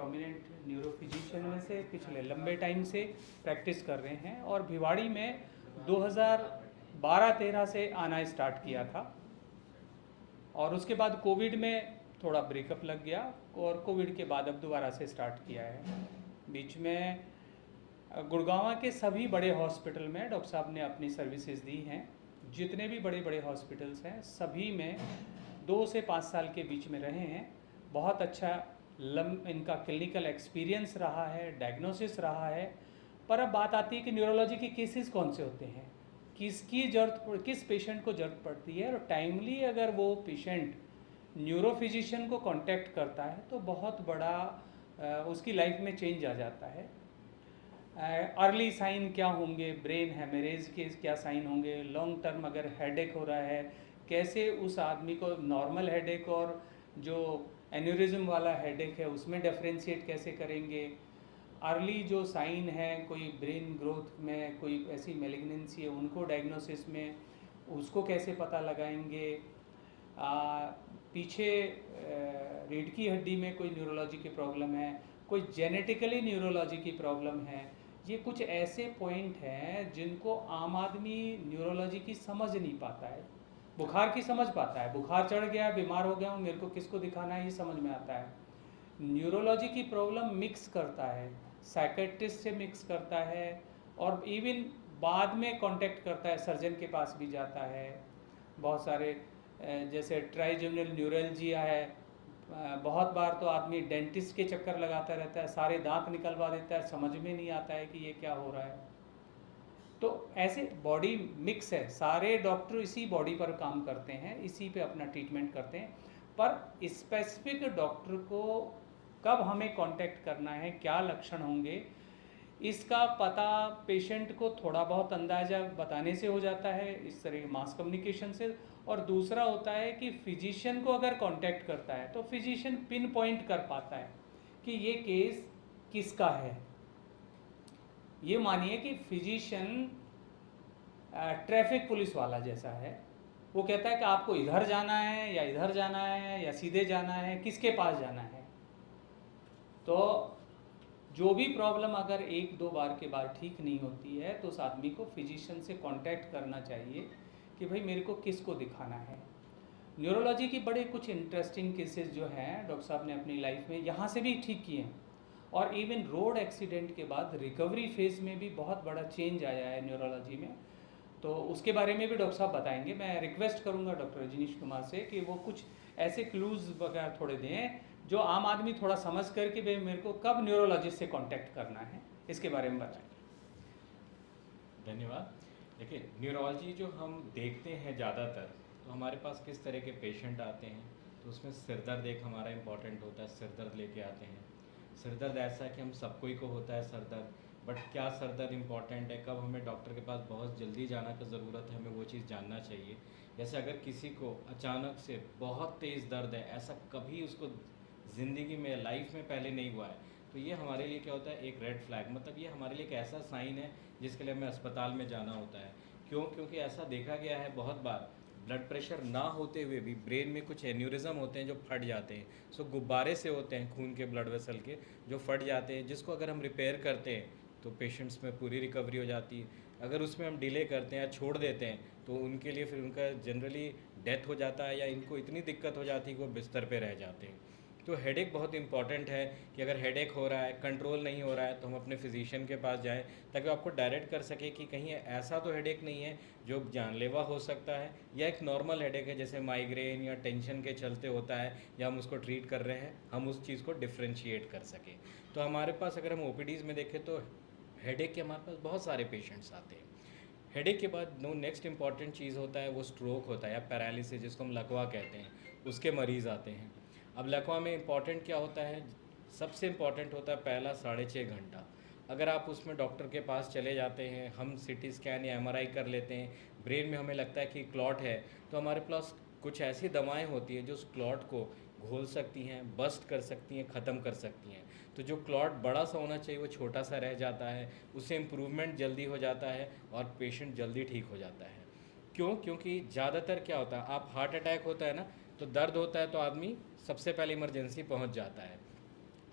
Prominent neurophysician में से पिछले लंबे टाइम से प्रैक्टिस कर रहे हैं और भिवाड़ी में 2012-13 से आना स्टार्ट किया था और उसके बाद कोविड में थोड़ा ब्रेकअप लग गया और कोविड के बाद अब दोबारा से स्टार्ट किया है। बीच में गुड़गांव के सभी बड़े हॉस्पिटल में डॉक्टर साहब ने अपनी सर्विसेज दी हैं। जितने भी बड़े बड़े हॉस्पिटल्स हैं सभी में 2 से 5 साल के बीच में रहे हैं। बहुत अच्छा इनका क्लिनिकल एक्सपीरियंस रहा है, डायग्नोसिस रहा है। पर अब बात आती है कि न्यूरोलॉजी के केसेस कौन से होते हैं, किसकी ज़रूरत, किस पेशेंट को ज़रूरत पड़ती है, और टाइमली अगर वो पेशेंट न्यूरोफिजिशियन को कांटेक्ट करता है तो बहुत बड़ा उसकी लाइफ में चेंज आ जाता है। अर्ली साइन क्या होंगे, ब्रेन हेमरेज के क्या साइन होंगे, लॉन्ग टर्म अगर हेडेक हो रहा है कैसे उस आदमी को नॉर्मल हेडेक और जो एन्यूरिज्म वाला हेडेक है उसमें डिफरेंशिएट कैसे करेंगे। अर्ली जो साइन है कोई ब्रेन ग्रोथ में कोई ऐसी मेलिग्नेंसी है उनको डायग्नोसिस में उसको कैसे पता लगाएंगे। पीछे रीढ़ की हड्डी में कोई न्यूरोलॉजी की प्रॉब्लम है, कोई जेनेटिकली न्यूरोलॉजी की प्रॉब्लम है। ये कुछ ऐसे पॉइंट हैं जिनको आम आदमी न्यूरोलॉजी की समझ नहीं पाता है। बुखार की समझ पाता है, बुखार चढ़ गया, बीमार हो गया हूँ, मेरे को किसको दिखाना है ये समझ में आता है। न्यूरोलॉजी की प्रॉब्लम मिक्स करता है, साइकेट्रिस्ट से मिक्स करता है और इवन बाद में कांटेक्ट करता है, सर्जन के पास भी जाता है। बहुत सारे जैसे ट्राइजेमिनल न्यूरल्जिया है, बहुत बार तो आदमी डेंटिस्ट के चक्कर लगाता रहता है, सारे दांत निकलवा देता है, समझ में नहीं आता है कि ये क्या हो रहा है। तो ऐसे बॉडी मिक्स है, सारे डॉक्टर इसी बॉडी पर काम करते हैं, इसी पे अपना ट्रीटमेंट करते हैं। पर स्पेसिफिक डॉक्टर को कब हमें कांटेक्ट करना है, क्या लक्षण होंगे, इसका पता पेशेंट को थोड़ा बहुत अंदाज़ा बताने से हो जाता है, इस तरह मास कम्युनिकेशन से। और दूसरा होता है कि फिजिशियन को अगर कांटेक्ट करता है तो फिजिशियन पिन पॉइंट कर पाता है कि ये केस किसका है। ये मानिए कि फिजिशियन ट्रैफिक पुलिस वाला जैसा है, वो कहता है कि आपको इधर जाना है या इधर जाना है या सीधे जाना है, किसके पास जाना है। तो जो भी प्रॉब्लम अगर 1-2 बार के बाद ठीक नहीं होती है तो उस आदमी को फिजिशियन से कांटेक्ट करना चाहिए कि भाई मेरे को किसको दिखाना है। न्यूरोलॉजी की बड़े कुछ इंटरेस्टिंग केसेस जो हैं डॉक्टर साहब ने अपनी लाइफ में यहाँ से भी ठीक किए हैं और इवन रोड एक्सीडेंट के बाद रिकवरी फेज़ में भी बहुत बड़ा चेंज आया है न्यूरोलॉजी में। तो उसके बारे में भी डॉक्टर साहब बताएंगे। मैं रिक्वेस्ट करूंगा डॉक्टर रजनीश कुमार से कि वो कुछ ऐसे क्लूज़ वगैरह थोड़े दें जो आम आदमी थोड़ा समझ कर कि भाई मेरे को कब न्यूरोलॉजिस्ट से कांटेक्ट करना है, इसके बारे में बताएं। धन्यवाद। देखिए, न्यूरोलॉजी जो हम देखते हैं ज़्यादातर, तो हमारे पास किस तरह के पेशेंट आते हैं, तो उसमें सिर दर्द एक हमारा इम्पॉर्टेंट होता है। सिर दर्द लेके आते हैं। सिर दर्द ऐसा है कि हम सबको ही को होता है सर दर्द, बट क्या सर दर्द इम्पॉर्टेंट है, कब हमें डॉक्टर के पास बहुत जल्दी जाना की ज़रूरत है, हमें वो चीज़ जानना चाहिए। जैसे अगर किसी को अचानक से बहुत तेज़ दर्द है, ऐसा कभी उसको ज़िंदगी में लाइफ में पहले नहीं हुआ है, तो ये हमारे लिए क्या होता है, एक रेड फ्लैग। मतलब ये हमारे लिए एक ऐसा साइन है जिसके लिए हमें अस्पताल में जाना होता है। क्यों? क्योंकि ऐसा देखा गया है बहुत बार, ब्लड प्रेशर ना होते हुए भी ब्रेन में कुछ एन्यूरिज्म होते हैं जो फट जाते हैं। सो गुब्बारे से होते हैं खून के ब्लड वेसल के, जो फट जाते हैं, जिसको अगर हम रिपेयर करते हैं तो पेशेंट्स में पूरी रिकवरी हो जाती है। अगर उसमें हम डिले करते हैं या छोड़ देते हैं तो उनके लिए फिर उनका जनरली डेथ हो जाता है या इनको इतनी दिक्कत हो जाती है कि वो बिस्तर पे रह जाते हैं। तो हेडेक बहुत इंपॉर्टेंट है कि अगर हेडेक हो रहा है, कंट्रोल नहीं हो रहा है, तो हम अपने फिजिशियन के पास जाएं ताकि वो आपको डायरेक्ट कर सके कि कहीं ऐसा तो हेडेक नहीं है जो जानलेवा हो सकता है, या एक नॉर्मल हेडेक है जैसे माइग्रेन या टेंशन के चलते होता है या हम उसको ट्रीट कर रहे हैं, हम उस चीज़ को डिफ्रेंशिएट कर सकें। तो हमारे पास अगर हम ओपीडीज़ में देखें तो हेडेक के हमारे पास बहुत सारे पेशेंट्स आते हैं। हेडेक के बाद नेक्स्ट इंपॉर्टेंट चीज़ होता है वो स्ट्रोक होता है या पैरालिसिस, जिसको हम लकवा कहते हैं, उसके मरीज़ आते हैं। अब लकवा में इंपॉर्टेंट क्या होता है, सबसे इम्पॉर्टेंट होता है पहला 6.5 घंटा। अगर आप उसमें डॉक्टर के पास चले जाते हैं, हम सीटी स्कैन या एमआरआई कर लेते हैं, ब्रेन में हमें लगता है कि क्लॉट है, तो हमारे पास कुछ ऐसी दवाएं होती हैं जो उस क्लॉट को घोल सकती हैं, बस्ट कर सकती हैं, ख़त्म कर सकती हैं। तो जो क्लॉट बड़ा सा होना चाहिए वो छोटा सा रह जाता है, उससे इम्प्रूवमेंट जल्दी हो जाता है और पेशेंट जल्दी ठीक हो जाता है। क्यों? क्योंकि ज़्यादातर क्या होता है, आप हार्ट अटैक होता है ना, तो दर्द होता है तो आदमी सबसे पहले इमरजेंसी पहुंच जाता है।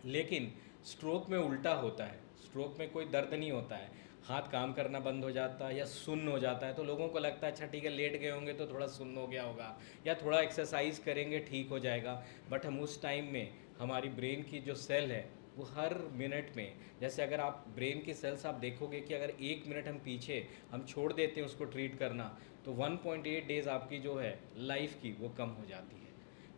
लेकिन स्ट्रोक में उल्टा होता है, स्ट्रोक में कोई दर्द नहीं होता है, हाथ काम करना बंद हो जाता है या सुन्न हो जाता है। तो लोगों को लगता है अच्छा ठीक है, लेट गए होंगे तो थोड़ा सुन्न हो गया होगा या थोड़ा एक्सरसाइज करेंगे ठीक हो जाएगा। बट हम उस टाइम में हमारी ब्रेन की जो सेल है वो हर मिनट में, जैसे अगर आप ब्रेन की सेल्स आप देखोगे कि अगर 1 मिनट हम पीछे हम छोड़ देते हैं उसको ट्रीट करना, तो 1.8 डेज़ आपकी जो है लाइफ की वो कम हो जाती है।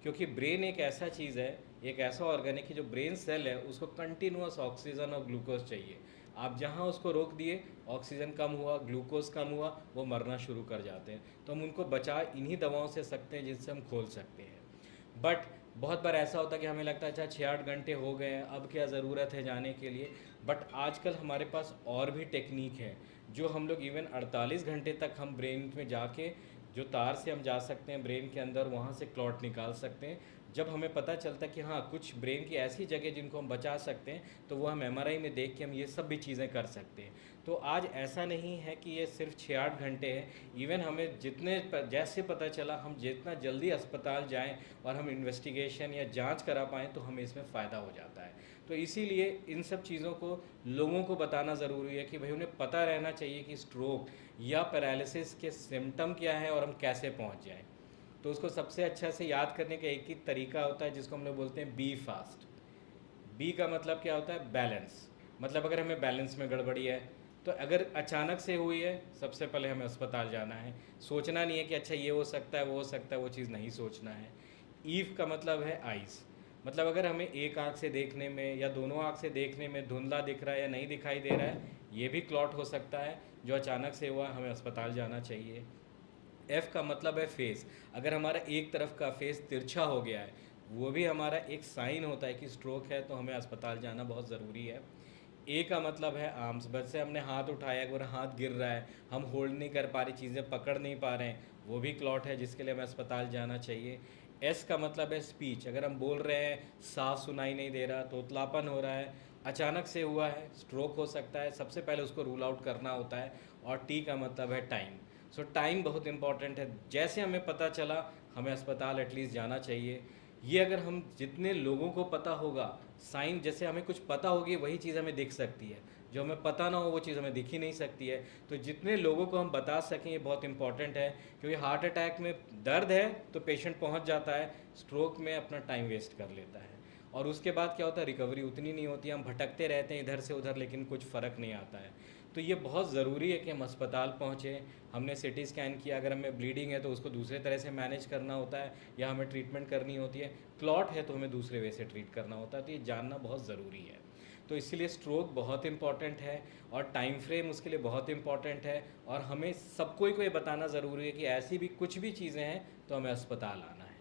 क्योंकि ब्रेन एक ऐसा चीज़ है, एक ऐसा ऑर्गन है कि जो ब्रेन सेल है उसको कंटिन्यूअस ऑक्सीजन और ग्लूकोज चाहिए। आप जहाँ उसको रोक दिए, ऑक्सीजन कम हुआ, ग्लूकोज कम हुआ, वो मरना शुरू कर जाते हैं। तो हम उनको बचा इन्हीं दवाओं से सकते हैं जिनसे हम खोल सकते हैं। बट बहुत बार ऐसा होता है कि हमें लगता है अच्छा 6-8 घंटे हो गए हैं, अब क्या ज़रूरत है जाने के लिए। बट आजकल हमारे पास और भी टेक्निक है जो हम लोग इवन 48 घंटे तक हम ब्रेन में जाके जो तार से हम जा सकते हैं ब्रेन के अंदर, वहाँ से क्लॉट निकाल सकते हैं। जब हमें पता चलता है कि हाँ कुछ ब्रेन की ऐसी जगह जिनको हम बचा सकते हैं, तो वो हम एमआरआई में देख के हम ये सब भी चीज़ें कर सकते हैं। तो आज ऐसा नहीं है कि ये सिर्फ 6-8 घंटे है। इवन हमें जैसे पता चला हम जितना जल्दी अस्पताल जाएं और हम इन्वेस्टिगेशन या जांच करा पाएँ तो हमें इसमें फ़ायदा हो जाता है। तो इसीलिए इन सब चीज़ों को लोगों को बताना ज़रूरी है कि भाई उन्हें पता रहना चाहिए कि स्ट्रोक या पैरालिसिस के सिम्टम क्या है और हम कैसे पहुंच जाएं। तो उसको सबसे अच्छा से याद करने का एक ही तरीका होता है जिसको हम लोग बोलते हैं बी फास्ट। बी का मतलब क्या होता है? बैलेंस। मतलब अगर हमें बैलेंस में गड़बड़ी है, तो अगर अचानक से हुई है, सबसे पहले हमें अस्पताल जाना है। सोचना नहीं है कि अच्छा ये हो सकता है वो हो सकता है, वो चीज़ नहीं सोचना है। ईव का मतलब है आइज़। मतलब अगर हमें एक आँख से देखने में या दोनों आँख से देखने में धुंधला दिख रहा है या नहीं दिखाई दे रहा है, ये भी क्लॉट हो सकता है जो अचानक से हुआ, हमें अस्पताल जाना चाहिए। एफ़ का मतलब है फेस। अगर हमारा एक तरफ का फेस तिरछा हो गया है, वो भी हमारा एक साइन होता है कि स्ट्रोक है, तो हमें अस्पताल जाना बहुत ज़रूरी है। ए का मतलब है आर्म्स। बस से हमने हाथ उठाया, अगर हाथ गिर रहा है, हम होल्ड नहीं कर पा रही, चीज़ें पकड़ नहीं पा रहे हैं, वो भी क्लॉट है जिसके लिए हमें अस्पताल जाना चाहिए। एस का मतलब है स्पीच। अगर हम बोल रहे हैं, साफ सुनाई नहीं दे रहा, तोतलापन हो रहा है, अचानक से हुआ है, स्ट्रोक हो सकता है, सबसे पहले उसको रूल आउट करना होता है। और टी का मतलब है टाइम। सो टाइम बहुत इंपॉर्टेंट है। जैसे हमें पता चला, हमें अस्पताल एटलीस्ट जाना चाहिए। ये अगर हम जितने लोगों को पता होगा, साइन जैसे हमें कुछ पता होगी वही चीज़ हमें दिख सकती है, जो हमें पता ना हो वो चीज़ हमें दिख ही नहीं सकती है। तो जितने लोगों को हम बता सकें ये बहुत इंपॉर्टेंट है। क्योंकि हार्ट अटैक में दर्द है तो पेशेंट पहुंच जाता है, स्ट्रोक में अपना टाइम वेस्ट कर लेता है। और उसके बाद क्या होता है, रिकवरी उतनी नहीं होती, हम भटकते रहते हैं इधर से उधर, लेकिन कुछ फ़र्क नहीं आता है। तो ये बहुत ज़रूरी है कि हम अस्पताल पहुँचें। हमने सिटी स्कैन किया, अगर हमें ब्लीडिंग है तो उसको दूसरे तरह से मैनेज करना होता है या हमें ट्रीटमेंट करनी होती है। क्लॉट है तो हमें दूसरे वे से ट्रीट करना होता है। तो ये जानना बहुत ज़रूरी है। तो इसीलिए स्ट्रोक बहुत इंपॉर्टेंट है और टाइम फ्रेम उसके लिए बहुत इंपॉर्टेंट है। और हमें सबको ही को ये बताना ज़रूरी है कि ऐसी भी कुछ भी चीज़ें हैं तो हमें अस्पताल आना है।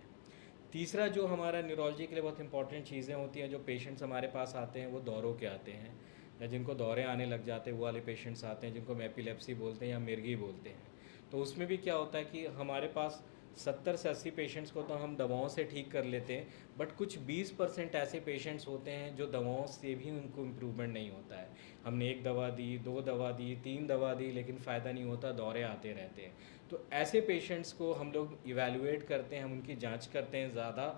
तीसरा जो हमारा न्यूरोलॉजी के लिए बहुत इंपॉर्टेंट चीज़ें होती हैं, जो पेशेंट्स हमारे पास आते हैं वो दौरों के आते हैं, या जिनको दौरे आने लग जाते हैं वो वाले पेशेंट्स आते हैं, जिनको हम एपिलेप्सी बोलते हैं या मिर्गी बोलते हैं। तो उसमें भी क्या होता है कि हमारे पास 70 से 80 पेशेंट्स को तो हम दवाओं से ठीक कर लेते हैं, बट कुछ 20% ऐसे पेशेंट्स होते हैं जो दवाओं से भी उनको इम्प्रूवमेंट नहीं होता है। हमने 1 दवा दी, 2 दवा दी, 3 दवा दी, लेकिन फ़ायदा नहीं होता, दौरे आते रहते हैं। तो ऐसे पेशेंट्स को हम लोग इवैल्यूएट करते हैं, हम उनकी जांच करते हैं ज़्यादा।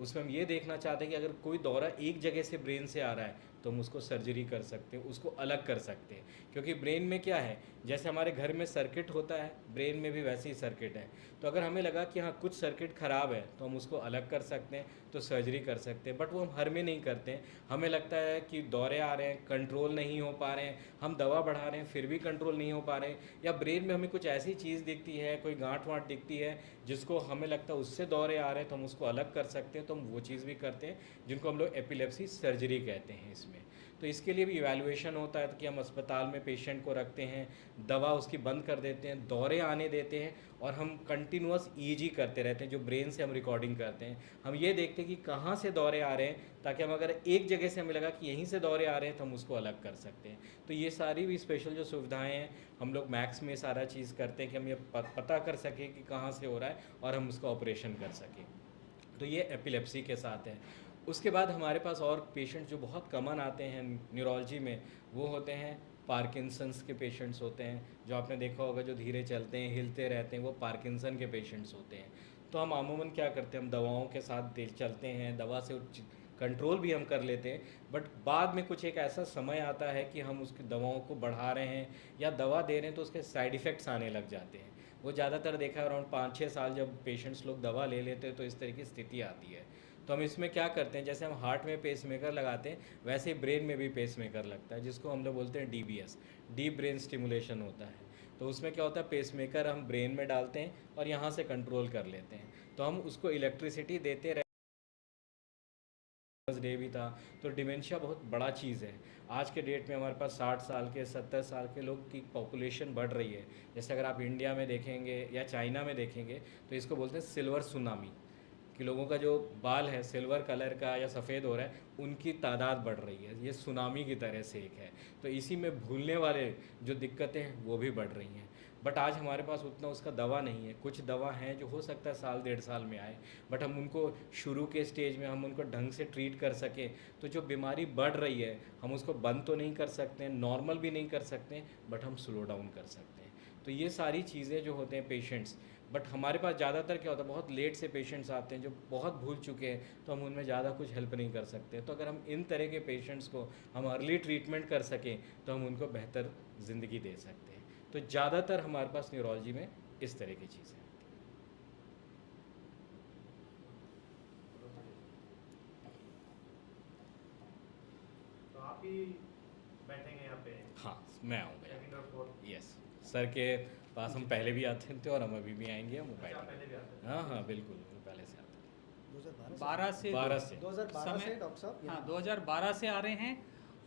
उसमें हम ये देखना चाहते हैं कि अगर कोई दौरा एक जगह से ब्रेन से आ रहा है तो हम उसको सर्जरी कर सकते हैं, उसको अलग कर सकते हैं। क्योंकि ब्रेन में क्या है, जैसे हमारे घर में सर्किट होता है, ब्रेन में भी वैसे ही सर्किट है। तो अगर हमें लगा कि हाँ कुछ सर्किट ख़राब है तो हम उसको अलग कर सकते हैं, तो सर्जरी कर सकते हैं। बट वो हम हर में नहीं करते हैं। हमें लगता है कि दौरे आ रहे हैं, कंट्रोल नहीं हो पा रहे हैं, हम दवा बढ़ा रहे हैं फिर भी कंट्रोल नहीं हो पा रहे हैं, या ब्रेन में हमें कुछ ऐसी चीज़ दिखती है, कोई गांठ वाँठ दिखती है जिसको हमें लगता है उससे दौरे आ रहे हैं तो हम उसको अलग कर सकते हैं, तो हम वो चीज़ भी करते हैं, जिनको हम लोग एपिलेप्सी सर्जरी कहते हैं इसमें। तो इसके लिए भी इवैल्यूएशन होता है कि हम अस्पताल में पेशेंट को रखते हैं, दवा उसकी बंद कर देते हैं, दौरे आने देते हैं, और हम कंटिन्यूअस ईजी करते रहते हैं, जो ब्रेन से हम रिकॉर्डिंग करते हैं। हम ये देखते हैं कि कहाँ से दौरे आ रहे हैं, ताकि हम अगर एक जगह से हमें लगा कि यहीं से दौरे आ रहे हैं तो हम उसको अलग कर सकते हैं। तो ये सारी भी स्पेशल जो सुविधाएं हैं, हम लोग मैक्स में सारा चीज़ करते हैं कि हम ये पता कर सकें कि कहाँ से हो रहा है और हम उसका ऑपरेशन कर सकें। तो ये एपिलेप्सी के साथ है। उसके बाद हमारे पास और पेशेंट जो बहुत कॉमन आते हैं न्यूरोलॉजी में, वो होते हैं पार्किंसंस के पेशेंट्स होते हैं। जो आपने देखा होगा जो धीरे चलते हैं, हिलते रहते हैं, वो पार्किंसन के पेशेंट्स होते हैं। तो हम अमूमन क्या करते हैं, हम दवाओं के साथ चलते हैं, दवा से कंट्रोल भी हम कर लेते हैं, बट बाद में कुछ एक ऐसा समय आता है कि हम उसकी दवाओं को बढ़ा रहे हैं या दवा दे रहे हैं तो उसके साइड इफ़ेक्ट्स आने लग जाते हैं। वो ज़्यादातर देखा है अराउंड 5-6 साल जब पेशेंट्स लोग दवा ले लेते हैं तो इस तरह की स्थिति आती है। तो हम इसमें क्या करते हैं, जैसे हम हार्ट में पेसमेकर लगाते हैं वैसे ही ब्रेन में भी पेसमेकर लगता है, जिसको हम लोग बोलते हैं DBS, डीप ब्रेन स्टिमुलेशन होता है। तो उसमें क्या होता है, पेसमेकर हम ब्रेन में डालते हैं और यहाँ से कंट्रोल कर लेते हैं, तो हम उसको इलेक्ट्रिसिटी देते रहते डे भी था। तो डिमेंशिया बहुत बड़ा चीज़ है। आज के डेट में हमारे पास 60 साल के 70 साल के लोग की पॉपुलेशन बढ़ रही है। जैसे अगर आप इंडिया में देखेंगे या चाइना में देखेंगे तो इसको बोलते हैं सिल्वर सुनामी, कि लोगों का जो बाल है सिल्वर कलर का या सफ़ेद हो रहा है, उनकी तादाद बढ़ रही है। ये सुनामी की तरह से एक है। तो इसी में भूलने वाले जो दिक्कतें हैं वो भी बढ़ रही हैं। बट आज हमारे पास उतना उसका दवा नहीं है। कुछ दवा हैं जो हो सकता है साल 1.5 साल में आए, बट हम उनको शुरू के स्टेज में हम उनको ढंग से ट्रीट कर सकें तो जो बीमारी बढ़ रही है हम उसको बंद तो नहीं कर सकते हैं, नॉर्मल भी नहीं कर सकते हैं, बट हम स्लो डाउन कर सकते हैं। तो ये सारी चीज़ें जो होते हैं पेशेंट्स, बट हमारे पास ज़्यादातर क्या होता है, बहुत लेट से पेशेंट्स आते हैं जो बहुत भूल चुके हैं, तो हम उनमें ज़्यादा कुछ हेल्प नहीं कर सकते। तो अगर हम इन तरह के पेशेंट्स को हम अर्ली ट्रीटमेंट कर सकें तो हम उनको बेहतर ज़िंदगी दे सकते हैं। तो ज़्यादातर हमारे पास न्यूरोलॉजी में इस तरह की चीज़ें हैं। तो आप ही बैठेंगे यहाँ पे हाँ, मैं आऊँगा यहाँ। सेकंड और फोर्थ? यस, सर के पास हम पहले भी आते थे और हम अभी भी आएंगे, हम अच्छा, आप बैठेंगे। पहले भी आते थे? हाँ हाँ बिल्कुल, वो पहले से आते थे। 2012 12 से 12 से 2012 समय, से डॉक्टर साहब हाँ यहाँ। 2012 से आ रहे हैं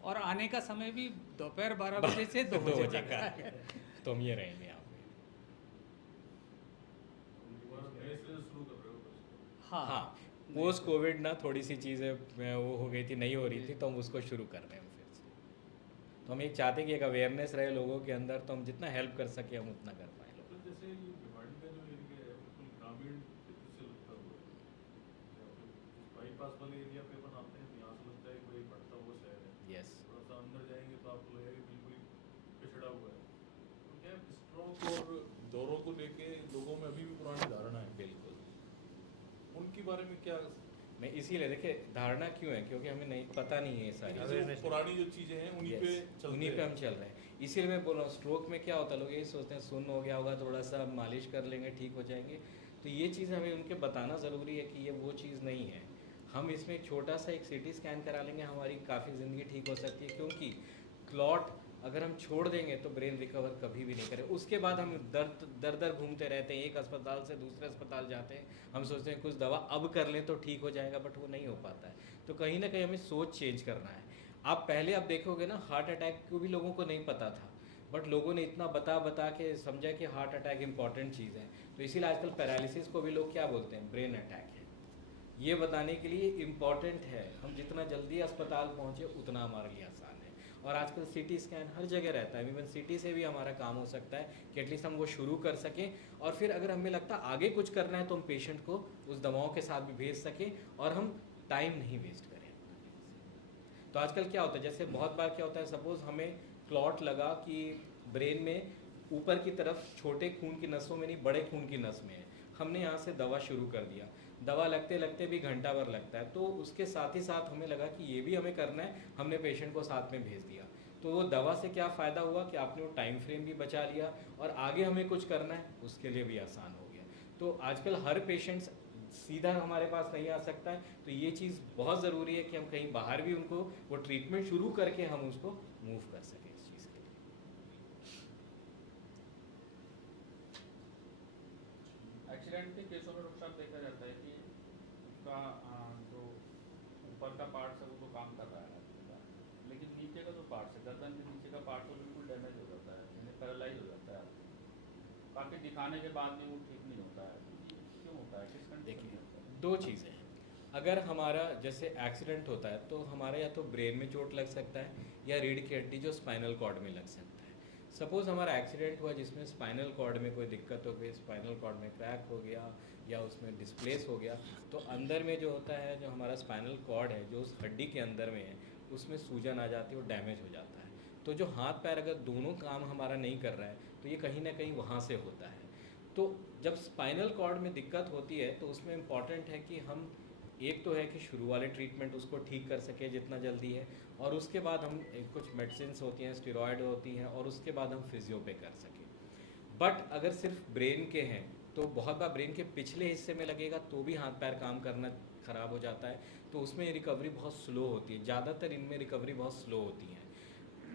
और आने का समय भी दोपहर 12 बजे से 2 2 बजे बजे तक का है। तो हम ये रहेंगे यहाँ पे। हाँ हाँ, पोस्ट कोविड ना थोड़ी सी चीज़ें वो हो गई थी, नहीं हो रही थी, तो हम उसको शुरू कर रहे हैं फिर से। तो हम एक चाहते हैं कि एक अवेयरनेस रहे लोगों के अंदर, तो हम जितना हेल्प कर सके हम उतना कर पाएँ लोगों तो जैसे ये भिवाड़ी का जो एरिया है बिल्कुल ग्रामीण क्षेत्र से लगता हुआ है, या फिर बाईपास वाले एरिया पे अपन आते हैं तो यहाँ से लगता है कोई बढ़ता हुआ शहर है। को। यस, थोड़ा सा अंदर जाएंगे तो आपको लगेगा बिल्कुल ही पिछड़ा हुआ है। तो क्या स्ट्रोक और दौरों को लेके लोगों में अभी भी पुरानी धारणा है, बिल्कुल। उनके बारे में क्या? मैं इसीलिए देखिए धारणा क्यों है, क्योंकि हमें नहीं पता नहीं है ये सारी जैसे वो पुरानी जो चीजें हैं उन्हीं पे चलते उन्हीं पे हैं। हम चल रहे हैं। इसीलिए मैं बोल रहा हूँ, स्ट्रोक में क्या होता है, लोग यही सोचते हैं सुन्न हो गया होगा, थोड़ा सा मालिश कर लेंगे ठीक हो जाएंगे। तो ये चीज़ हमें उनके बताना ज़रूरी है कि ये वो चीज़ नहीं है। हम इसमें एक छोटा सा एक CT स्कैन करा लेंगे, हमारी काफ़ी ज़िंदगी ठीक हो सकती है। क्योंकि क्लॉट अगर हम छोड़ देंगे तो ब्रेन रिकवर कभी भी नहीं करे। उसके बाद हम दर दर घूमते रहते हैं, एक अस्पताल से दूसरे अस्पताल जाते हैं, हम सोचते हैं कुछ दवा अब कर लें तो ठीक हो जाएगा, बट वो नहीं हो पाता है। तो कहीं ना कहीं हमें सोच चेंज करना है। आप पहले आप देखोगे ना, हार्ट अटैक को भी लोगों को नहीं पता था, बट लोगों ने इतना बता बता के समझा कि हार्ट अटैक इंपॉर्टेंट चीज़ है। तो इसीलिए आजकल पैरालिसिस को भी लोग क्या बोलते हैं, ब्रेन अटैक है। ये बताने के लिए इम्पॉर्टेंट है, हम जितना जल्दी अस्पताल पहुँचे उतना हमारे लिए आसान है। और आजकल CT स्कैन हर जगह रहता है, इवन सिटी से भी हमारा काम हो सकता है कि एटलीस्ट हम वो शुरू कर सकें, और फिर अगर हमें लगता है आगे कुछ करना है तो हम पेशेंट को उस दवाओं के साथ भी भेज सकें और हम टाइम नहीं वेस्ट करें। तो आजकल क्या होता है, जैसे बहुत बार क्या होता है, सपोज़ हमें क्लॉट लगा कि ब्रेन में ऊपर की तरफ छोटे खून की नसों में नहीं बड़े खून की नस में है, हमने यहाँ से दवा शुरू कर दिया, दवा लगते लगते भी घंटा भर लगता है, तो उसके साथ ही साथ हमें लगा कि ये भी हमें करना है, हमने पेशेंट को साथ में भेज दिया। तो वो दवा से क्या फ़ायदा हुआ कि आपने वो टाइम फ्रेम भी बचा लिया और आगे हमें कुछ करना है उसके लिए भी आसान हो गया। तो आजकल हर पेशेंट सीधा हमारे पास नहीं आ सकता है, तो ये चीज़ बहुत ज़रूरी है कि हम कहीं बाहर भी उनको वो ट्रीटमेंट शुरू करके हम उसको मूव कर सकें इस चीज़ के लिए। एक्सीडेंट के केसों में डॉक्टर साहब देखा जाता है कि उसका जो ऊपर का पार्ट है वो तो काम कर रहा है आदमी का, लेकिन नीचे का जो पार्ट है, गर्दन के नीचे का पार्ट तो बिल्कुल डैमेज हो जाता है, यानी पैरालाइज हो जाता है आदमी। काफ़ी दिखाने के बाद भी वो ठीक नहीं होता है। क्यों होता है, किस कंडीशन में होता है? दो चीज़ें हैं। अगर हमारा जैसे एक्सीडेंट होता है तो हमारे या तो ब्रेन में चोट लग सकता है या रीढ़ की हड्डी जो स्पाइनल कॉर्ड में लग सकता है। सपोज़ हमारा एक्सीडेंट हुआ जिसमें स्पाइनल कॉर्ड में कोई दिक्कत हो गई, स्पाइनल कॉर्ड में क्रैक हो गया या उसमें डिस्प्लेस हो गया, तो अंदर में जो होता है, जो हमारा स्पाइनल कॉर्ड है जो उस हड्डी के अंदर में है, उसमें सूजन आ जाती है और डैमेज हो जाता है। तो जो हाथ पैर अगर दोनों काम हमारा नहीं कर रहा है तो ये कहीं ना कहीं वहाँ से होता है। तो जब स्पाइनल कॉर्ड में दिक्कत होती है तो उसमें इम्पॉर्टेंट है कि हम एक तो है कि शुरू वाले ट्रीटमेंट उसको ठीक कर सके जितना जल्दी है, और उसके बाद हम कुछ मेडिसिन्स होती हैं, स्टेरॉयड होती हैं, और उसके बाद हम फिजियो पे कर सकें। बट अगर सिर्फ ब्रेन के हैं तो बहुत बार ब्रेन के पिछले हिस्से में लगेगा तो भी हाथ पैर काम करना ख़राब हो जाता है, तो उसमें रिकवरी बहुत स्लो होती है। ज़्यादातर इनमें रिकवरी बहुत स्लो होती है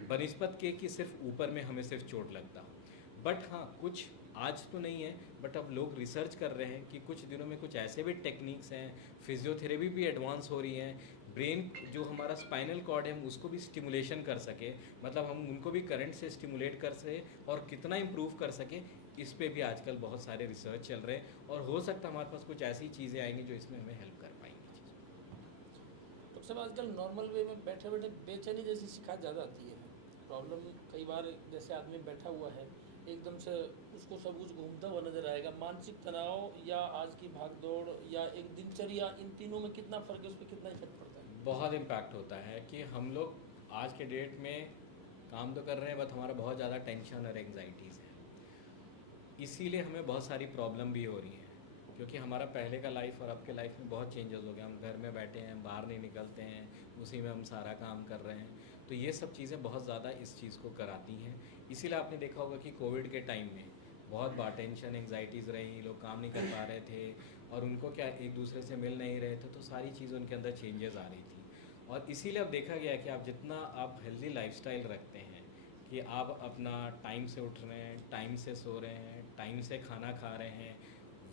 बनिस्बत के कि सिर्फ ऊपर में हमें सिर्फ चोट लगता हो। बट हाँ, कुछ आज तो नहीं है, बट अब लोग रिसर्च कर रहे हैं कि कुछ दिनों में कुछ ऐसे भी टेक्निक्स हैं, फिजियोथेरेपी भी एडवांस हो रही हैं, ब्रेन जो हमारा स्पाइनल कॉर्ड है हम उसको भी स्टिमुलेशन कर सके, मतलब हम उनको भी करंट से स्टिमुलेट कर सके और कितना इम्प्रूव कर सके, इस पे भी आजकल बहुत सारे रिसर्च चल रहे हैं, और हो सकता है हमारे पास कुछ ऐसी चीज़ें आएंगी जो इसमें हमें हेल्प कर पाएंगी। तो सब आजकल नॉर्मल वे में बैठे बैठे बेचैनी जैसी शिकायत ज़्यादा आती है। प्रॉब्लम कई बार जैसे आदमी बैठा हुआ है, एकदम से उसको सब कुछ घूमता हुआ नजर आएगा, मानसिक तनाव या आज की भागदौड़ या एक दिनचर्या, इन तीनों में कितना फ़र्क है, उस पर कितना इफेक्ट पड़ता है? बहुत इम्पैक्ट होता है कि हम लोग आज के डेट में काम तो कर रहे हैं, बट हमारा बहुत ज़्यादा टेंशन और एंग्जाइटीज़ है, इसीलिए हमें बहुत सारी प्रॉब्लम भी हो रही हैं, क्योंकि हमारा पहले का लाइफ और अब के लाइफ में बहुत चेंजेस हो गया। हम घर में बैठे हैं, बाहर नहीं निकलते हैं, उसी में हम सारा काम कर रहे हैं, तो ये सब चीज़ें बहुत ज़्यादा इस चीज़ को कराती हैं। इसीलिए आपने देखा होगा कि कोविड के टाइम में बहुत बार टेंशन एंग्जाइटीज़ रही, लोग काम नहीं कर पा रहे थे, और उनको क्या एक दूसरे से मिल नहीं रहे थे, तो सारी चीज़ें उनके अंदर चेंजेस आ रही थी। और इसीलिए अब देखा गया कि आप जितना आप हेल्दी लाइफस्टाइल रखते हैं, कि आप अपना टाइम से उठ रहे हैं, टाइम से सो रहे हैं, टाइम से खाना खा रहे हैं,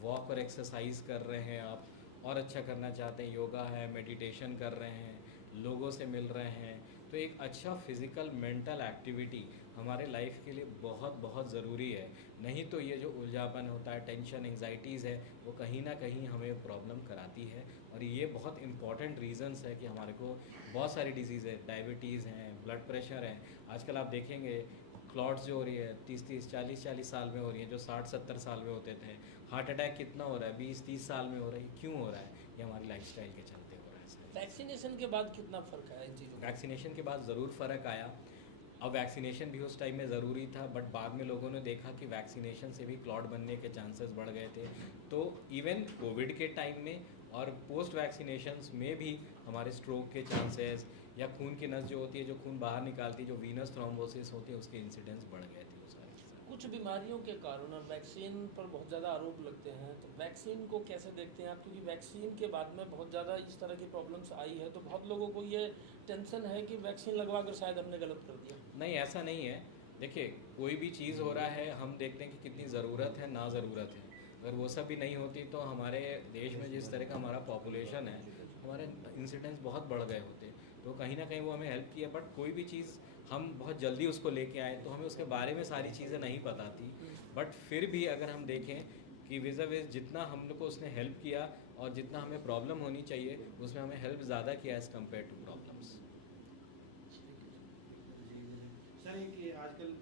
वॉक और एक्सरसाइज कर रहे हैं, आप और अच्छा करना चाहते हैं, योगा है, मेडिटेशन कर रहे हैं, लोगों से मिल रहे हैं, तो एक अच्छा फिज़िकल मेंटल एक्टिविटी हमारे लाइफ के लिए बहुत बहुत ज़रूरी है। नहीं तो ये जो उलझापन होता है, टेंशन एंग्जाइटीज़ है, वो कहीं ना कहीं हमें प्रॉब्लम कराती है, और ये बहुत इंपॉर्टेंट रीज़न्स है कि हमारे को बहुत सारी डिजीज़ है, डायबिटीज़ हैं, ब्लड प्रेशर है। आजकल आप देखेंगे क्लॉट्स जो हो रही है 30-30, 40-40 साल में हो रही है, जो 60-70 साल में होते थे। हार्ट अटैक कितना हो रहा है, 20-30 साल में हो रहा है, क्यों हो रहा है? ये हमारी लाइफस्टाइल के चलते हो रहा है सर। वैक्सीनेशन के बाद कितना फ़र्क आया इन चीज़ों में? वैक्सीनेशन के बाद ज़रूर फ़र्क आया। अब वैक्सीनेशन भी उस टाइम में ज़रूरी था, बट बाद में लोगों ने देखा कि वैक्सीनेशन से भी क्लॉट बनने के चांसेस बढ़ गए थे, तो इवन कोविड के टाइम में और पोस्ट वैक्सीनेशंस में भी हमारे स्ट्रोक के चांसेस या खून की नस जो होती है, जो खून बाहर निकालती है, जो वीनस थ्रोम्बोसिस होती है, उसके इंसिडेंट्स बढ़ गए थे वो सारे के सारे। कुछ बीमारियों के कारण और वैक्सीन पर बहुत ज़्यादा आरोप लगते हैं, तो वैक्सीन को कैसे देखते हैं आप? क्योंकि वैक्सीन के बाद में बहुत ज़्यादा इस तरह की प्रॉब्लम्स आई है, तो बहुत लोगों को ये टेंशन है कि वैक्सीन लगवा कर शायद हमने गलत कर दिया। नहीं, ऐसा नहीं है। देखिए, कोई भी चीज़ हो रहा है, हम देखते हैं कि कितनी ज़रूरत है, ना ज़रूरत है। अगर वो सब भी नहीं होती तो हमारे देश में जिस तरह का हमारा पॉपुलेशन है, हमारे इंसिडेंट्स बहुत बढ़ गए होते, तो कहीं ना कहीं वो हमें हेल्प किया। बट कोई भी चीज़ हम बहुत जल्दी उसको लेके आए तो हमें उसके बारे में सारी चीज़ें नहीं पता थी, बट फिर भी अगर हम देखें कि विज़ा विज़ जितना हम लोग को उसने हेल्प किया और जितना हमें प्रॉब्लम होनी चाहिए, उसमें हमें हेल्प ज़्यादा किया as compare to problems. Sir ये आजकल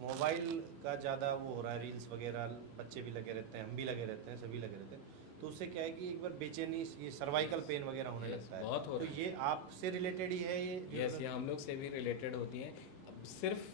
मोबाइल का ज़्यादा वो हो रहा है, रील्स वगैरह बच्चे भी लगे रहते हैं, हम भी लगे रहते हैं, सभी लगे रहते हैं, तो उससे क्या है कि एक बार बेचैनी, ये सर्वाइकल पेन वगैरह होने Yes, लगता है। बहुत हो तो रहा है। ये आपसे रिलेटेड ही है ये? यस, ये हम लोग से भी रिलेटेड होती हैं। अब सिर्फ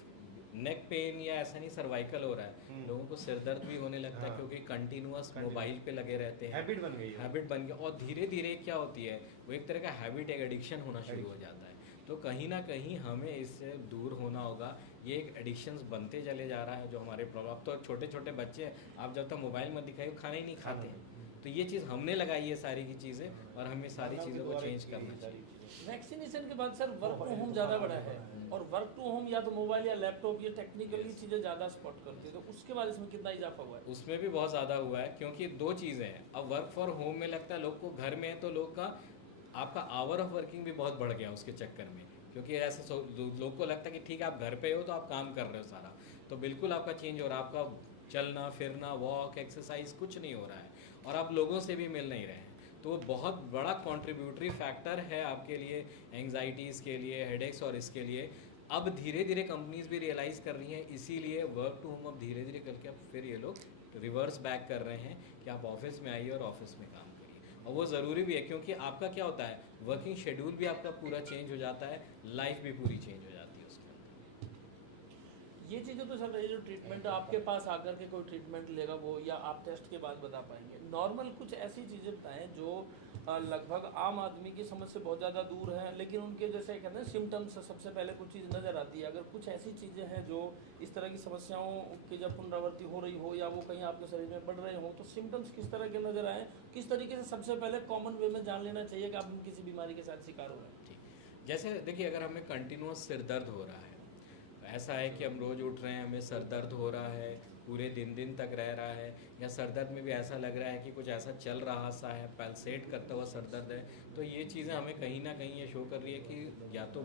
नेक पेन या ऐसा नहीं, सर्वाइकल हो रहा है, लोगों को सिर दर्द भी होने लगता है, हाँ। क्योंकि कंटिन्यूअस Continuous। मोबाइल पे लगे रहते हैं, हैबिट बन गई है। हैबिट बन गया, और धीरे धीरे क्या होती है, वो एक तरह का हैबिट, एक एडिक्शन होना शुरू हो जाता है। तो कहीं ना कहीं हमें इससे दूर होना होगा। ये एक एडिक्शंस बनते चले जा रहा है जो हमारे प्रॉब्लम। अब तो छोटे छोटे बच्चे हैं, आप जब तक मोबाइल मत दिखाइए खाना ही नहीं खाते हैं। तो ये चीज़ हमने लगाई है सारी की चीज़ें, और हमें सारी चीज़ों को चेंज करना चाहिए। वैक्सीनेशन के बाद सर वर्क टू होम ज़्यादा बढ़ा है, और वर्क टू होम या तो मोबाइल या लैपटॉप, ये टेक्निकली चीज़ें ज़्यादा स्पॉट करती है, तो उसके बाद इसमें कितना इजाफा हुआ है? उसमें भी बहुत ज़्यादा हुआ है, क्योंकि दो चीज़ें हैं। अब वर्क फॉर होम में लगता है लोग को घर में है, तो लोग का आपका आवर ऑफ वर्किंग भी बहुत बढ़ गया उसके चक्कर में, क्योंकि ऐसे लोग को लगता है कि ठीक है आप घर पे हो तो आप काम कर रहे हो सारा, तो बिल्कुल आपका चेंज हो रहा है। आपका चलना फिरना, वॉक, एक्सरसाइज कुछ नहीं हो रहा है, और आप लोगों से भी मिल नहीं रहे हैं। तो बहुत बड़ा कंट्रीब्यूटरी फैक्टर है आपके लिए, एंग्जाइटीज़ के लिए, हेडेक्स और इसके लिए। अब धीरे धीरे कंपनीज भी रियलाइज़ कर रही हैं, इसीलिए वर्क टू होम अब धीरे धीरे करके अब फिर ये लोग रिवर्स बैक कर रहे हैं कि आप ऑफिस में आइए और ऑफिस में काम करिए। और वो ज़रूरी भी है, क्योंकि आपका क्या होता है, वर्किंग शेड्यूल भी आपका पूरा चेंज हो जाता है, लाइफ भी पूरी चेंज हो जाती है उसके अंदर। ये चीज़ें तो सब रही, जो ट्रीटमेंट आपके पास आकर के कोई ट्रीटमेंट लेगा वो, या आप टेस्ट के बाद बता पाएंगे। नॉर्मल कुछ ऐसी चीज़ें बताएं जो लगभग आम आदमी की समझ से बहुत ज़्यादा दूर है, लेकिन उनके जैसे कहते हैं सिम्टम्स सबसे पहले कुछ चीज़ नज़र आती है। अगर कुछ ऐसी चीज़ें हैं जो इस तरह की समस्याओं की जब पुनरावृत्ति हो रही हो या वो कहीं आपके शरीर में बढ़ रहे हो, तो सिम्टम्स किस तरह के नज़र आए, किस तरीके से सबसे पहले कॉमन वे में जान लेना चाहिए कि आप किसी बीमारी के साथ शिकार हो रहे हैं। ठीक, जैसे देखिए अगर हमें कंटिन्यूस सिर दर्द हो रहा है, ऐसा है कि हम रोज़ उठ रहे हैं, हमें सर दर्द हो रहा है, पूरे दिन तक रह रहा है, या सर दर्द में भी ऐसा लग रहा है कि कुछ ऐसा चल रहा सा है, पल्सेट करता हुआ सर दर्द है, तो ये चीज़ें हमें कहीं ना कहीं ये शो कर रही है कि या तो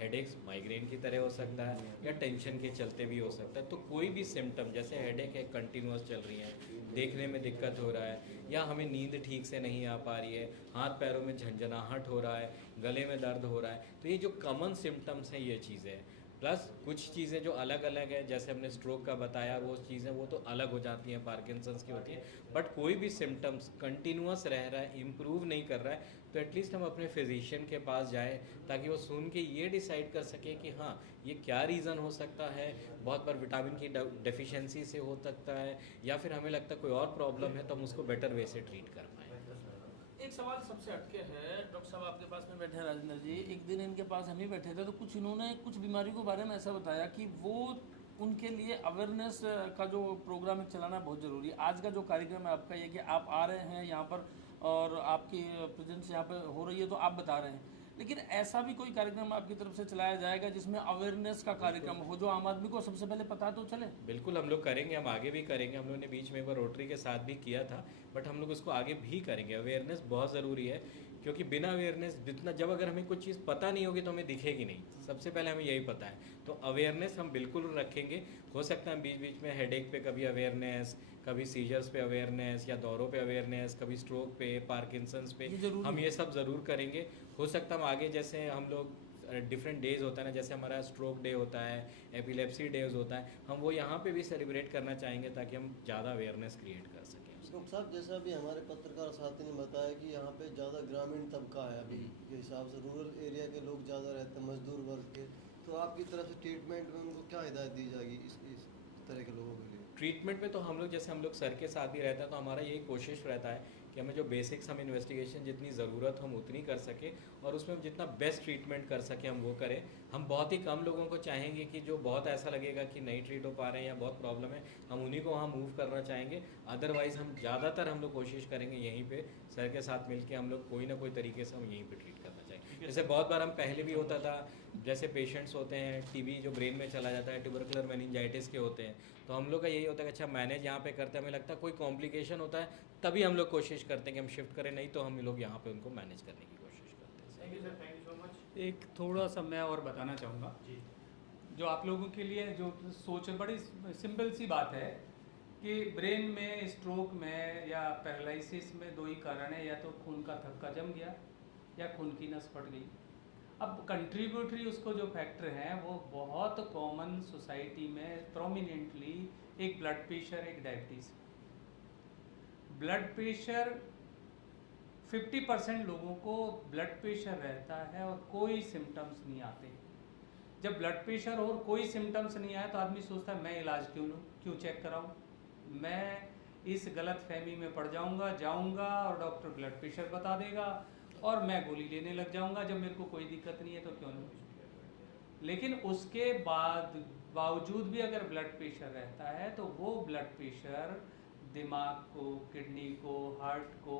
हेडेक्स माइग्रेन की तरह हो सकता है या टेंशन के चलते भी हो सकता है। तो कोई भी सिम्टम, जैसे हेडेक है कंटिन्यूस चल रही है, देखने में दिक्कत हो रहा है, या हमें नींद ठीक से नहीं आ पा रही है, हाथ पैरों में झंझनाहट हो रहा है, गले में दर्द हो रहा है, तो ये जो कॉमन सिम्टम्स हैं ये चीज़ें हैं। प्लस कुछ चीज़ें जो अलग अलग है, जैसे हमने स्ट्रोक का बताया, वो चीज़ें वो तो अलग हो जाती हैं, पार्किंसंस की होती हैं। बट कोई भी सिम्टम्स कंटिन्यूस रह रहा है, इम्प्रूव नहीं कर रहा है, तो एटलीस्ट हम अपने फिजिशियन के पास जाएं, ताकि वो सुन के ये डिसाइड कर सके कि हाँ ये क्या रीज़न हो सकता है। बहुत बार विटामिन की डेफिशिएंसी से हो सकता है, या फिर हमें लगता है कोई और प्रॉब्लम है, तो हम उसको बेटर वे से ट्रीट कर पाएँ। एक सवाल सबसे हटके है, डॉक्टर साहब आपके पास में बैठे हैं राजेंद्र जी, एक दिन इनके पास हम ही बैठे थे, तो कुछ इन्होंने कुछ बीमारी के बारे में ऐसा बताया कि वो उनके लिए अवेयरनेस का जो प्रोग्राम चलाना बहुत ज़रूरी है। आज का जो कार्यक्रम है आपका, ये कि आप आ रहे हैं यहाँ पर और आपकी प्रेजेंस यहाँ पर हो रही है, तो आप बता रहे हैं, लेकिन ऐसा भी कोई कार्यक्रम आपकी तरफ से चलाया जाएगा जिसमें अवेयरनेस का कार्यक्रम हो, जो आम आदमी को सबसे पहले पता तो चले? बिल्कुल हम लोग करेंगे, हम आगे भी करेंगे। हम लोगों ने बीच में एक बार रोटरी के साथ भी किया था, बट हम लोग उसको आगे भी करेंगे। अवेयरनेस बहुत ज़रूरी है, क्योंकि बिना अवेयरनेस जितना, जब अगर हमें कुछ चीज़ पता नहीं होगी तो हमें दिखेगी नहीं। सबसे पहले हमें यही पता है, तो अवेयरनेस हम बिल्कुल रखेंगे। हो सकता है बीच बीच में हेडेक पे कभी अवेयरनेस, कभी सीजर्स पे अवेयरनेस, या दौरों पे अवेयरनेस, कभी स्ट्रोक पे, पार्किंसंस पे, हम ये सब ज़रूर करेंगे। हो सकता है हम आगे, जैसे हम लोग डिफरेंट डेज होता है ना, जैसे हमारा स्ट्रोक डे होता है, एपिलेप्सी डेज होता है, हम वो यहाँ पे भी सेलिब्रेट करना चाहेंगे, ताकि हम ज़्यादा अवेयरनेस क्रिएट कर सकें। डॉक्टर साहब, जैसा अभी हमारे पत्रकार साथी ने बताया कि यहाँ पे ज़्यादा ग्रामीण तबका है अभी के हिसाब से, रूरल एरिया के लोग ज़्यादा रहते हैं, मजदूर वर्ग के, तो आपकी तरफ से ट्रीटमेंट में उनको क्या हिदायत दी जाएगी इस तरह के लोगों के लिए? ट्रीटमेंट में तो हम लोग, जैसे हम लोग सर के साथ भी रहते हैं, तो हमारा यही कोशिश रहता है कि हमें जो बेसिक्स, हम इन्वेस्टिगेशन जितनी ज़रूरत हम उतनी कर सके, और उसमें हम जितना बेस्ट ट्रीटमेंट कर सके हम वो करें। हम बहुत ही कम लोगों को चाहेंगे कि जो बहुत ऐसा लगेगा कि नहीं ट्रीट हो पा रहे हैं या बहुत प्रॉब्लम है, हम उन्हीं को वहाँ मूव करना चाहेंगे। अदरवाइज़ हम ज़्यादातर हम लोग कोशिश करेंगे यहीं पे सर के साथ मिलके हम लोग कोई ना कोई तरीके से हम यहीं पे ट्रीट करना चाहेंगे। जैसे बहुत बार हम पहले भी होता था, जैसे पेशेंट्स होते हैं टीबी जो ब्रेन में चला जाता है, ट्यूबरकुलर मेनिंजाइटिस के होते हैं, तो हम लोग का यही होता है कि अच्छा मैनेज यहाँ पे करते हैं, हमें लगता है कोई कॉम्प्लिकेशन होता है तभी हम लोग कोशिश करते हैं कि हम शिफ्ट करें, नहीं तो हम लोग यहाँ पे उनको मैनेज करने की कोशिश करते हैं। Thank you sir, thank you so much. एक थोड़ा सा मैं और बताना चाहूँगा जी, जो आप लोगों के लिए जो सोच, बड़ी सिंपल सी बात है कि ब्रेन में, स्ट्रोक में या पैरालिसिस में दो ही कारण है, या तो खून का थक्का जम गया या खून की नस फट गई। अब कंट्रीब्यूटरी उसको जो फैक्टर हैं वो बहुत कॉमन सोसाइटी में प्रोमिनेंटली एक ब्लड प्रेशर, एक डायबिटीज़। ब्लड प्रेशर 50% लोगों को ब्लड प्रेशर रहता है और कोई सिम्टम्स नहीं आते। जब ब्लड प्रेशर और कोई सिम्टम्स नहीं आया तो आदमी सोचता है मैं इलाज क्यों लूँ, क्यों चेक कराऊँ, मैं इस गलत फहमी में पड़ जाऊँगा और डॉक्टर ब्लड प्रेशर बता देगा और मैं गोली लेने लग जाऊँगा, जब मेरे को कोई दिक्कत नहीं है तो क्यों लूँ। लेकिन उसके बावजूद भी अगर ब्लड प्रेशर रहता है तो वो ब्लड प्रेशर दिमाग को, किडनी को, हार्ट को,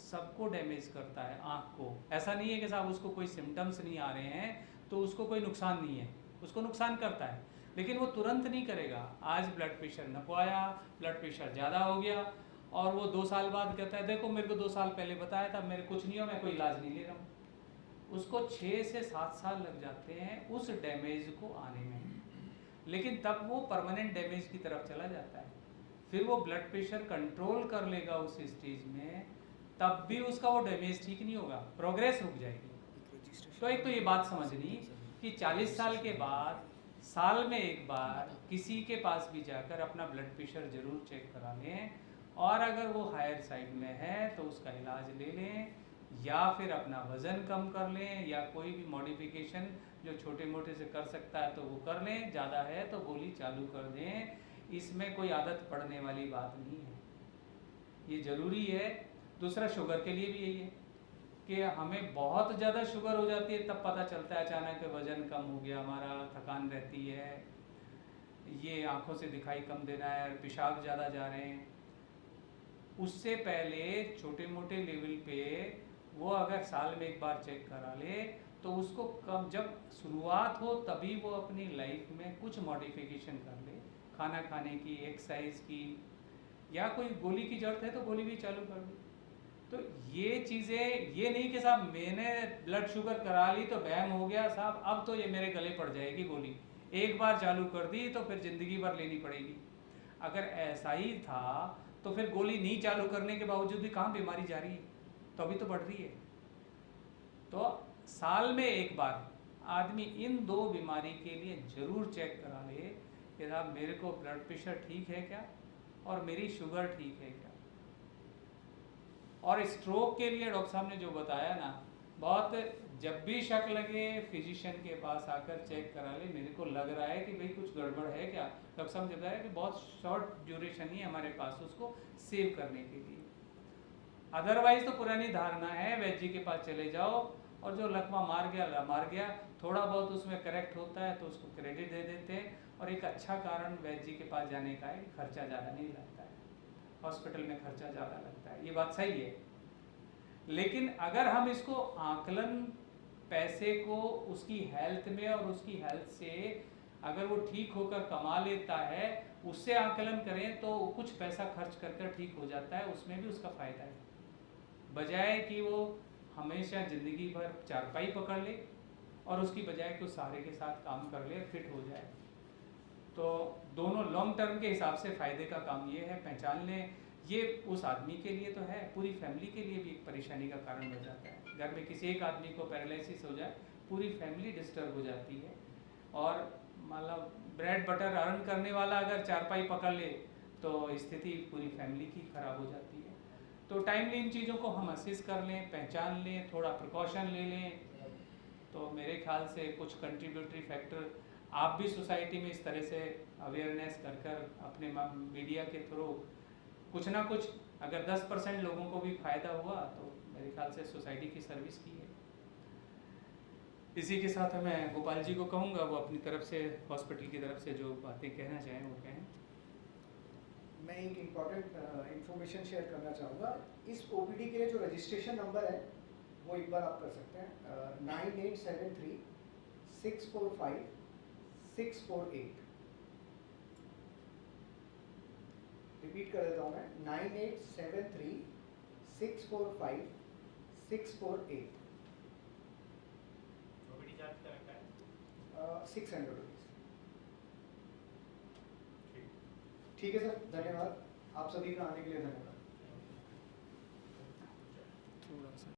सबको डैमेज करता है, आँख को। ऐसा नहीं है कि साहब उसको कोई सिम्टम्स नहीं आ रहे हैं तो उसको कोई नुकसान नहीं है, उसको नुकसान करता है, लेकिन वो तुरंत नहीं करेगा। आज ब्लड प्रेशर न आया, ब्लड प्रेशर ज़्यादा हो गया और वो 2 साल बाद कहता है देखो मेरे को 2 साल पहले बताया था, मेरे कुछ नहीं हो, मैं कोई इलाज नहीं ले रहा हूँ। उसको 6 से 7 साल लग जाते हैं उस डैमेज को आने में, लेकिन तब वो परमानेंट डैमेज की तरफ चला जाता है। फिर वो ब्लड प्रेशर कंट्रोल कर लेगा उस स्टेज में, तब भी उसका वो डैमेज ठीक नहीं होगा, प्रोग्रेस रुक जाएगी। तो एक तो ये बात समझनी कि 40 साल के बाद साल में एक बार किसी के पास भी जाकर अपना ब्लड प्रेशर ज़रूर चेक करा लें, और अगर वो हायर साइड में है तो उसका इलाज ले लें, या फिर अपना वज़न कम कर लें या कोई भी मॉडिफिकेशन जो छोटे मोटे से कर सकता है तो वो कर लें, ज़्यादा है तो गोली चालू कर दें। इसमें कोई आदत पड़ने वाली बात नहीं है, ये ज़रूरी है। दूसरा शुगर के लिए भी यही है कि हमें बहुत ज़्यादा शुगर हो जाती है तब पता चलता है अचानक वज़न कम हो गया हमारा, थकान रहती है, ये आँखों से दिखाई कम दे रहा है, पेशाब ज़्यादा जा रहे हैं। उससे पहले छोटे मोटे लेवल पे वो अगर साल में एक बार चेक करा ले तो उसको कम, जब शुरुआत हो तभी वो अपनी लाइफ में कुछ मॉडिफिकेशन कर ले, खाना खाने की, एक्सरसाइज की, या कोई गोली की ज़रूरत है तो गोली भी चालू कर दे। तो ये चीज़ें, ये नहीं कि साहब मैंने ब्लड शुगर करा ली तो बैम हो गया साहब, अब तो ये मेरे गले पड़ जाएगी गोली, एक बार चालू कर दी तो फिर ज़िंदगी भर लेनी पड़ेगी। अगर ऐसा ही था तो फिर गोली नहीं चालू करने के बावजूद भी कहाँ बीमारी जा रही है, तो अभी तो बढ़ रही है। तो साल में एक बार आदमी इन दो बीमारी के लिए ज़रूर चेक करा ले कि साहब मेरे को ब्लड प्रेशर ठीक है क्या और मेरी शुगर ठीक है क्या। और स्ट्रोक के लिए डॉक्टर साहब ने जो बताया ना, बहुत, जब भी शक लगे फिजिशियन के पास आकर चेक करा ले, मेरे को लग रहा है कि भाई कुछ गड़बड़ है क्या। डॉक्टर साहब ने बताया कि बहुत शॉर्ट ड्यूरेशन ही हमारे पास उसको सेव करने के लिए। अदरवाइज तो पुरानी धारणा है, वैद्य जी के पास चले जाओ और जो लकवा मार गया, थोड़ा बहुत उसमें करेक्ट होता है तो उसको क्रेडिट दे देते हैं। और एक अच्छा कारण वैद्य जी के पास जाने का है कि खर्चा ज़्यादा नहीं लगता है, हॉस्पिटल में खर्चा ज़्यादा लगता है, ये बात सही है। लेकिन अगर हम इसको आकलन पैसे को उसकी हेल्थ में और उसकी हेल्थ से अगर वो ठीक होकर कमा लेता है उससे आकलन करें तो कुछ पैसा खर्च कर ठीक हो जाता है, उसमें भी उसका फ़ायदा है, बजाय कि वो हमेशा ज़िंदगी भर चारपाई पकड़ ले और उसकी बजाय कुछ सहारे के साथ काम कर ले, फिट हो जाए। तो दोनों लॉन्ग टर्म के हिसाब से फ़ायदे का काम ये है, पहचान लें। ये उस आदमी के लिए तो है, पूरी फैमिली के लिए भी एक परेशानी का कारण बन जाता है। घर में किसी एक आदमी को पैरालिसिस हो जाए, पूरी फैमिली डिस्टर्ब हो जाती है। और मतलब ब्रेड बटर अर्न करने वाला अगर चारपाई पकड़ ले तो स्थिति पूरी फैमिली की ख़राब हो जाती है। तो टाइमली इन चीज़ों को हम असिस्ट कर लें, पहचान लें, थोड़ा प्रिकॉशन ले लें, तो मेरे ख्याल से कुछ कंट्रीब्यूटरी फैक्टर आप भी सोसाइटी में इस तरह से अवेयरनेस कर अपने मीडिया के थ्रू कुछ ना कुछ, अगर 10% लोगों को भी फ़ायदा हुआ तो मेरे ख्याल से सोसाइटी की सर्विस की है। इसी के साथ मैं गोपाल जी को कहूँगा वो अपनी तरफ से, हॉस्पिटल की तरफ से जो बातें कहना चाहें वो कहें। मैं एक इम्पॉर्टेंट इंफॉर्मेशन शेयर करना चाहूँगा। इस ओपीडी के लिए जो रजिस्ट्रेशन नंबर है वो एक बार आप कर सकते हैं, 9873 645 648। रिपीट कर देता हूँ मैं, 9873 645 648। 600 रुपीज़। ठीक है सर, धन्यवाद। आप सभी का आने के लिए धन्यवाद।